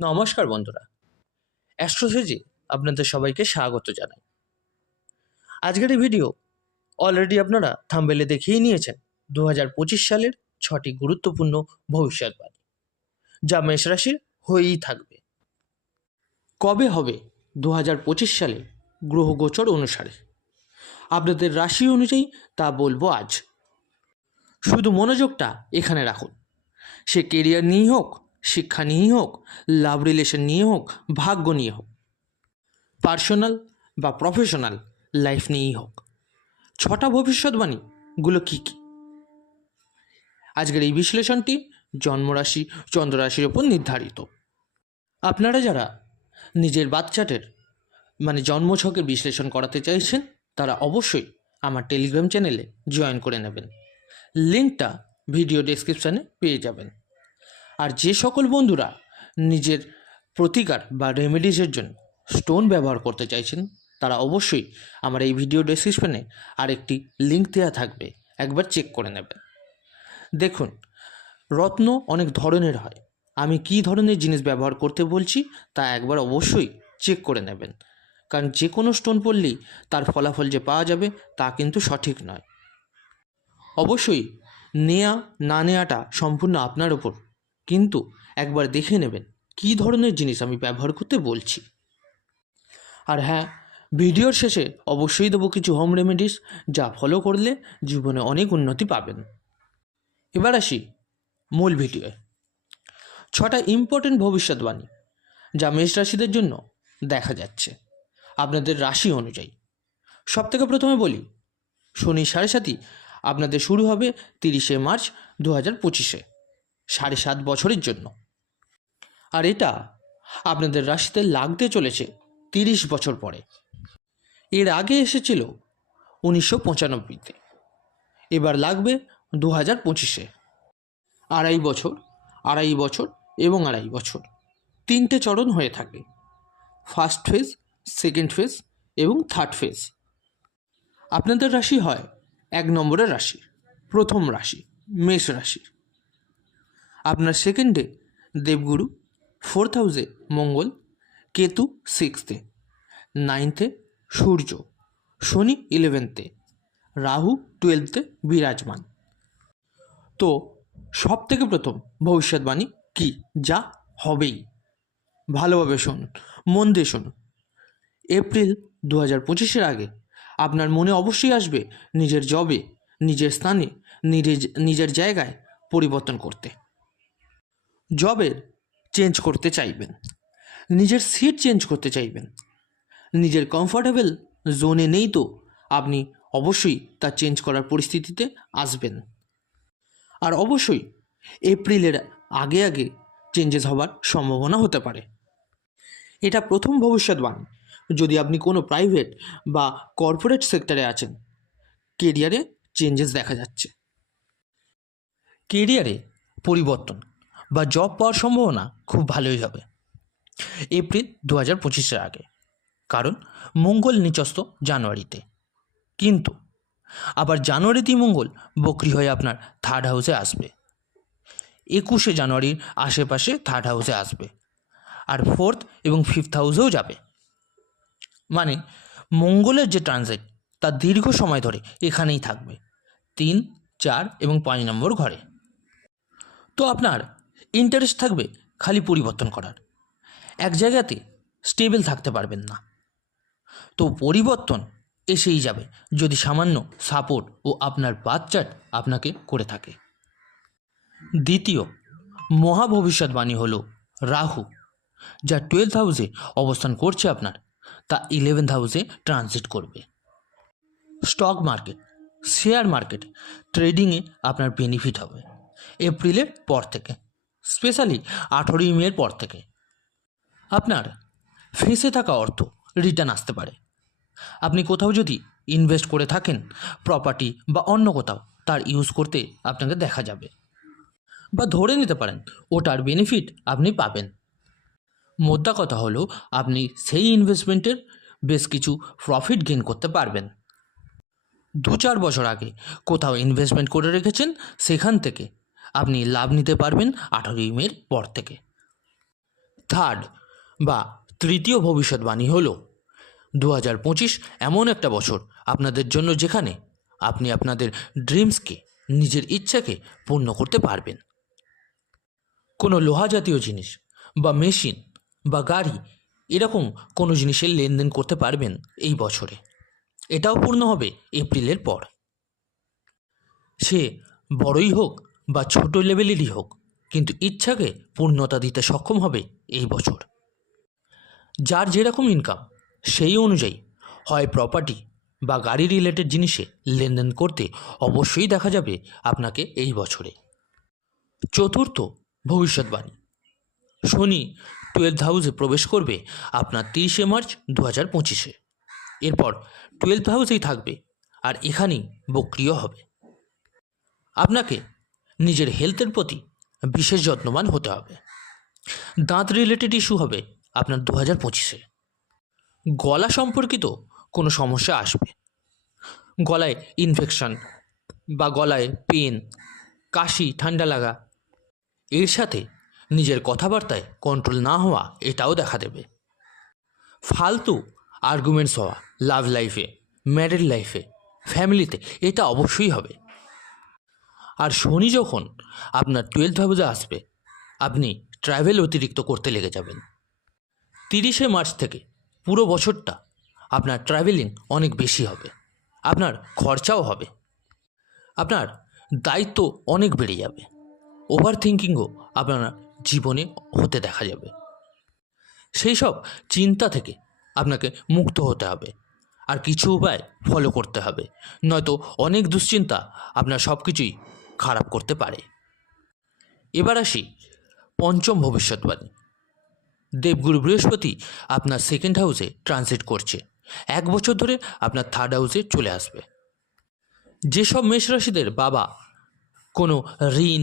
নমস্কার বন্ধুরা, অ্যাস্ট্রোসেজে আপনাদের সবাইকে স্বাগত জানাই। আজকের এই ভিডিও অলরেডি আপনারা থাম্বনেলে দেখেই নিয়েছেন 2025 সালের 6টি গুরুত্বপূর্ণ ভবিষ্যৎবাণী, যা মেষ রাশির হয়েই থাকবে। কবে হবে 2025 সালে গ্রহ গোচর অনুসারে আপনাদের রাশি অনুযায়ী তা বলবো আজ। শুধু মনোযোগটা এখানে রাখুন, সে কেরিয়ার নিয়েই হোক, শিক্ষা নিয়েই হোক, লাভ রিলেশন নিয়ে হোক, ভাগ্য নিয়ে হোক, পার্সোনাল বা প্রফেশনাল লাইফ নিয়েই হোক। 6টা ভবিষ্যৎবাণীগুলো কী কী? আজকের এই বিশ্লেষণটি জন্মরাশি চন্দ্ররাশির ওপর নির্ধারিত। আপনারা যারা নিজের বাচ্চাদের জন্মছকের বিশ্লেষণ করাতে চাইছেন, তারা অবশ্যই আমার টেলিগ্রাম চ্যানেলে জয়েন করে নেবেন। লিঙ্কটা ভিডিও ডেসক্রিপশানে পেয়ে যাবেন। আর যে সকল বন্ধুরা নিজের প্রতিকার বা রেমেডিসের জন্য স্টোন ব্যবহার করতে চাইছেন, তারা অবশ্যই আমার এই ভিডিও ডেসক্রিপশনে আরেকটি লিঙ্ক দেওয়া থাকবে, একবার চেক করে নেবেন। দেখুন, রত্ন অনেক ধরনের হয়, আমি কী ধরনের জিনিস ব্যবহার করতে বলছি তা একবার অবশ্যই চেক করে নেবেন, কারণ যে কোনো স্টোন পড়লেই তার ফলাফল যে পাওয়া যাবে তা কিন্তু সঠিক নয়। অবশ্যই নেয়া না নেওয়াটা সম্পূর্ণ আপনার ওপর, কিন্তু একবার দেখে নেবেন কী ধরনের জিনিস আমি ব্যবহার করতে বলছি। আর হ্যাঁ, ভিডিওর শেষে অবশ্যই দেবো কিছু হোম রেমেডিস, যা ফলো করলে জীবনে অনেক উন্নতি পাবেন। এবার আসি মূল ভিডিওয়ে। 6টা ইম্পর্টেন্ট ভবিষ্যৎবাণী যা মেষ রাশিদের জন্য দেখা যাচ্ছে আপনাদের রাশি অনুযায়ী। সব থেকে প্রথমে বলি, শনি 7.5 আপনাদের শুরু হবে 30শে মার্চ 2025-এ 7.5 বছরের জন্য। আর এটা আপনাদের রাশিতে লাগতে চলেছে 30 বছর পরে। এর আগে এসেছিল 1995-তে, এবার লাগবে 2025-এ। আড়াই বছর এবং আড়াই বছর 3টে চরণ হয়ে থাকে, ফার্স্ট ফেজ, সেকেন্ড ফেজ এবং থার্ড ফেজ। আপনাদের রাশি হয় 1 নম্বরের রাশি, প্রথম রাশি মেষ রাশি। আপনার সেকেন্ডে দেবগুরু, 4th হাউসে মঙ্গল, কেতু 6th-এ, 9th-এ সূর্য, শনি 11th-এ, রাহু 12th-এ বিরাজমান। তো সব থেকে প্রথম ভবিষ্যৎবাণী কি, যা হবেই, ভালোভাবে শুনুন, মন দিয়ে শুনুন। এপ্রিল 2025-এর আগে আপনার মনে অবশ্যই আসবে নিজের জবে, নিজের স্থানে, নিজের জায়গায় পরিবর্তন করতে। জবের চেঞ্জ করতে চাইবেন, নিজের সিট চেঞ্জ করতে চাইবেন। নিজের কমফর্টেবল জোনে নেই তো আপনি অবশ্যই তা চেঞ্জ করার পরিস্থিতিতে আসবেন। আর অবশ্যই এপ্রিলের আগে চেঞ্জেস হওয়ার সম্ভাবনা হতে পারে। এটা প্রথম ভবিষ্যৎবাণী। যদি আপনি কোনো প্রাইভেট বা কর্পোরেট সেক্টরে আছেন, কেরিয়ারে চেঞ্জেস দেখা যাচ্ছে। কেরিয়ারে পরিবর্তন বা জব পাওয়ার সম্ভাবনা খুব ভালোই হবে এপ্রিল 2025-এর আগে, কারণ মঙ্গল নিচস্থ জানুয়ারিতে। কিন্তু আবার জানুয়ারিতেই মঙ্গল বক্রি হয়ে আপনার থার্ড হাউসে আসবে, 21শে জানুয়ারির আশেপাশে থার্ড হাউসে আসবে, আর 4th এবং 5th হাউসেও যাবে। মানে মঙ্গলের যে ট্রানজিট তা দীর্ঘ সময় ধরে এখানেই থাকবে, 3, 4 এবং 5 নম্বর ঘরে। তো আপনার ইন্টারেস্ট থাকবে খালি পরিবর্তন করার, এক জায়গাতে স্টেবল থাকতে পারবেন না। তো পরিবর্তন এসেই যাবে যদি সামান্য সাপোর্ট ও আপনার বাচ্চার আপনাকে করে থাকে। দ্বিতীয় মহা ভবিষ্যৎবাণী হলো রাহু, যা 12th হাউসে অবস্থান করছে আপনার, তা 11th হাউসে ট্রানজিট করবে। স্টক মার্কেট, শেয়ার মার্কেট, ট্রেডিংয়ে আপনার বেনিফিট হবে এপ্রিলের পর থেকে, স্পেশালি 18ই মের পর থেকে। আপনার ফেঁসে থাকা অর্থ রিটার্ন আসতে পারে। আপনি কোথাও যদি ইনভেস্ট করে থাকেন, প্রপার্টি বা অন্য কোথাও, তার ইউজ করতে আপনাকে দেখা যাবে, বা ধরে নিতে পারেন ওটার বেনিফিট আপনি পাবেন। মোদ্দা কথা হলো, আপনি সেই ইনভেস্টমেন্টের বেশ কিছু প্রফিট গেইন করতে পারবেন। 2-4 বছর আগে কোথাও ইনভেস্টমেন্ট করে রেখেছেন, সেখান থেকে আপনি লাভ নিতে পারবেন 18ই মের পর থেকে। থার্ড বা তৃতীয় ভবিষ্যৎবাণী হলো 2025 এমন একটা বছর আপনাদের জন্য যেখানে আপনি আপনাদের ড্রিমসকে, নিজের ইচ্ছাকে পূর্ণ করতে পারবেন। কোনো লোহা জাতীয় জিনিস বা মেশিন বা গাড়ি এরকম কোনো জিনিসের লেনদেন করতে পারবেন এই বছরে। এটাও পূর্ণ হবে এপ্রিলের পর। সে বড়ই হোক বা ছোট লেভেলেরই হোক, কিন্তু ইচ্ছাকে পূর্ণতা দিতে সক্ষম হবে এই বছর। যার যেরকম ইনকাম সেই অনুযায়ী হয় প্রপার্টি বা গাড়ি রিলেটেড জিনিসে লেনদেন করতে অবশ্যই দেখা যাবে আপনাকে এই বছরে। চতুর্থ ভবিষ্যৎবাণী, শনি 12th হাউসে প্রবেশ করবে আপনার 30শে মার্চ 2025-এ। এরপর 12th হাউসেই থাকবে আর এখানেই বক্রিয় হবে। আপনাকে নিজের হেলথের প্রতি বিশেষ যত্নবান হতে হবে। দাঁত রিলেটেড ইস্যু হবে আপনার 2025-এ। গলা সম্পর্কিত কোনো সমস্যা আসবে, গলায় ইনফেকশন বা গলায় পেন, কাশি, ঠান্ডা লাগা, এর সাথে নিজের কথাবার্তায় কন্ট্রোল না হওয়া এটাও দেখা দেবে। ফালতু আর্গুমেন্টস হওয়া লাভ লাইফে, ম্যারিড লাইফে, ফ্যামিলিতে এটা অবশ্যই হবে। আর শনি যখন আপনার 12th হাউসে আসবে, আপনি ট্রাভেল অতিরিক্ত করতে লেগে যাবেন। 30শে মার্চ থেকে পুরো বছরটা আপনার ট্রাভেলিং অনেক বেশি হবে, আপনার খরচাও হবে, আপনার দায়িত্ব অনেক বেড়ে যাবে, ওভার থিঙ্কিংও আপনার জীবনে হতে দেখা যাবে। সেই সব চিন্তা থেকে আপনাকে মুক্ত হতে হবে আর কিছু উপায় ফলো করতে হবে, নয়তো অনেক দুশ্চিন্তা আপনার সব কিছুই খারাপ করতে পারে। এবার আসি পঞ্চম ভবিষ্যৎবাণী। দেবগুরু বৃহস্পতি আপনার 2nd হাউসে ট্রানজিট করছে, 1 বছর ধরে আপনার 3rd হাউসে চলে আসবে। যেসব মেষ রাশিদের বাবা কোনো ঋণ,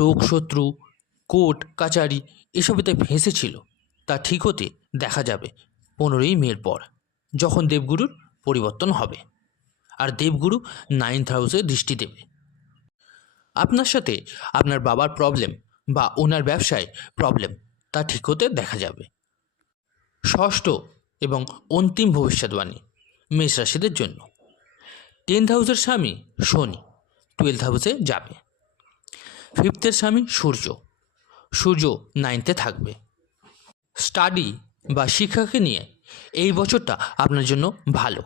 রোগ, শত্রু, কোর্ট কাচারি এসবেতে ফেঁসেছিল, তা ঠিক হতে দেখা যাবে 15ই মের পর, যখন দেবগুরুর পরিবর্তন হবে আর দেবগুরু 9th হাউসে দৃষ্টি দেবে। আপনার সাথে আপনার বাবার প্রবলেম বা ওনার ব্যবসায় প্রবলেম তা ঠিক হতে দেখা যাবে। ষষ্ঠ এবং অন্তিম ভবিষ্যৎবাণী মেষ রাশিদের জন্য। 10th হাউসের স্বামী শনি 12th হাউসে যাবে। 5th-এর স্বামী সূর্য 9th-এ থাকবে। স্টাডি বা শিক্ষাকে নিয়ে এই বছরটা আপনার জন্য ভালো,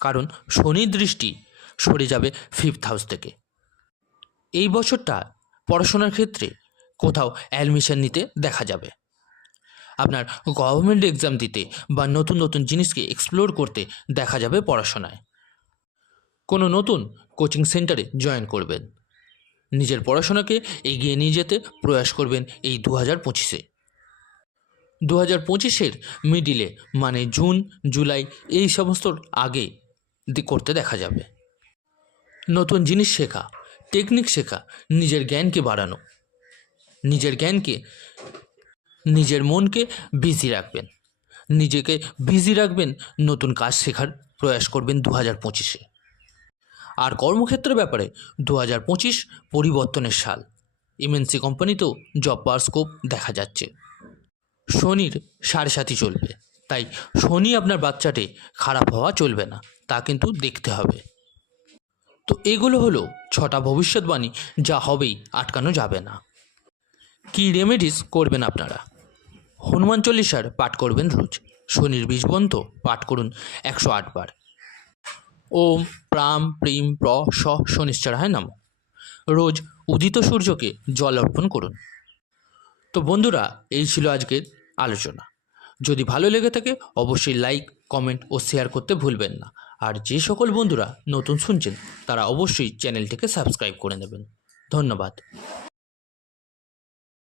কারণ শনির দৃষ্টি সরে যাবে 5th হাউস থেকে। এই বছরটা পড়াশোনার ক্ষেত্রে কোথাও অ্যাডমিশন নিতে দেখা যাবে, আপনার গভর্নমেন্ট এক্সাম দিতে বা নতুন নতুন জিনিসকে এক্সপ্লোর করতে দেখা যাবে পড়াশোনায়। কোনো নতুন কোচিং সেন্টারে জয়েন করবেন, নিজের পড়াশোনাকে এগিয়ে নিয়ে যেতে প্রয়াস করবেন এই 2025-এ। 2025-এর মিডিলে মানে জুন, জুলাই এই সমস্ত আগে করতে দেখা যাবে। নতুন জিনিস শেখা, টেকনিক শেখা, নিজের জ্ঞানকে বাড়ানো, নিজের মনকে বিজি রাখবেন, নিজেকে বিজি রাখবেন, নতুন কাজ শেখার প্রয়াস করবেন 2025-এ। আর কর্মক্ষেত্রের ব্যাপারে 2025 পরিবর্তনের সাল। এমএনসি কোম্পানিতেও জব পাওয়ার স্কোপ দেখা যাচ্ছে। শনির 7.5 চলবে, তাই শনি আপনার বাচ্চাটে খারাপ হওয়া চলবে না, তা কিন্তু দেখতে হবে। তো এগুলো হলো 6টা ভবিষ্যৎবাণী, যা হবেই, আটকানো যাবে না। কি রেমেডিস করবেন আপনারা? হনুমান চল্লিশার পাঠ করবেন রোজ। শনির বীজবন্ধ পাঠ করুন 108 বার। ওম প্রাম প্রিম প্র স শনিশ্চরায় নমঃ। রোজ উদিত সূর্যকে জল অর্পণ করুন। তো বন্ধুরা, এই ছিল আজকের আলোচনা। যদি ভালো লেগে থাকে অবশ্যই লাইক, কমেন্ট ও শেয়ার করতে ভুলবেন না। আর যে সকল বন্ধুরা নতুন শুনছেন তারা অবশ্যই চ্যানেলটিকে সাবস্ক্রাইব করে নেবেন। ধন্যবাদ।